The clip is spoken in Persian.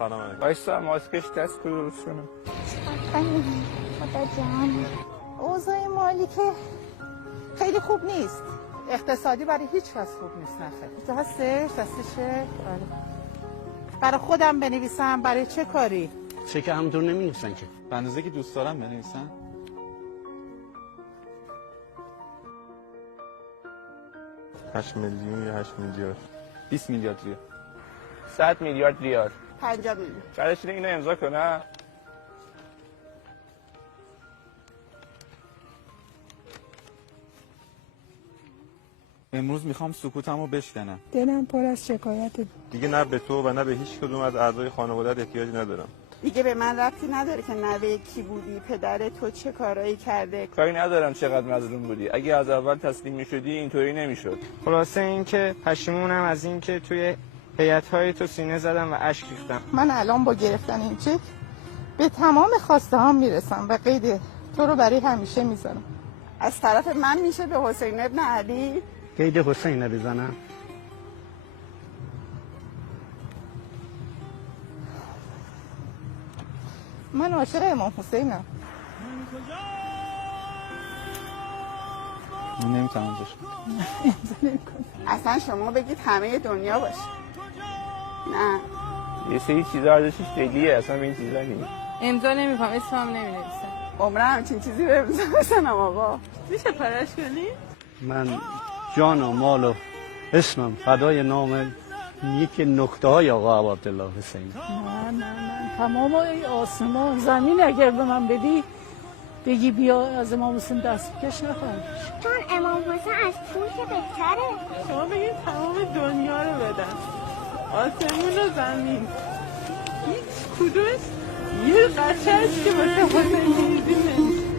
سلام علیکم. وایسا ماسکش دست درست کنم. خدا جان، اوضاع مالی که خیلی خوب نیست. اقتصادی برای هیچ کس خوب نیست. نخیر هستش دستشه. برای خودم بنویسم برای چه کاری؟ چه که همونطور نمی‌نویسن که به اندازه که دوست دارم بنویسن. 8 میلیون یا 8 میلیارد 20 میلیارد ریال. 100 میلیارد ریال. 50 میلیون. بعدش اینو امضا کنم. امروز میخوام سکوتمو بشکنم. دلم پر از شکایت. دیگه نه به تو و نه به هیچ کدوم از اعضای خانواده‌ات احتیاجی ندارم. دیگه به من ربطی نداره که نوه کی بودی، پدر تو چه کارایی کرده. کاری ندارم چقدر مظلوم بودی. اگه از اول تسلیم میشدی اینطوری نمیشد. خلاصه این که پشیمونم از این که توی هیئت‌های تو سینه زدم و اشک ریختم. من الان با گرفتن این چک به تمام خواسته هام میرسم و قید تو رو برای همیشه میذارم. از طرف من میشه به حسین ابن علی. قید حسین بزنم. من عاشق امام حسینم. من نمیتونم اصلا شما بگید همه دنیا باشه. نه یه سری چیزا ارزشش دلیه، اصلا به این چیزا نیست. امضا نمی‌کنم، اسمم نمی‌نویسم. عمره همچین چیزی رو بزنم آقا. میشه پرش کنی؟ من جان و مال و اسمم فدای نام یک نکته های آقا عبدالله حسین. نه تمام آسمان زمین اگر به من بدی بگی بیا از امام حسین دست بکش نخواهم. چون امام حسین از پول که بهتره. شما بگید تمام دنیا رو بدن، آسمون و زمین، هیچ کدومش یه قطعه است که واسه حسین نمیدی.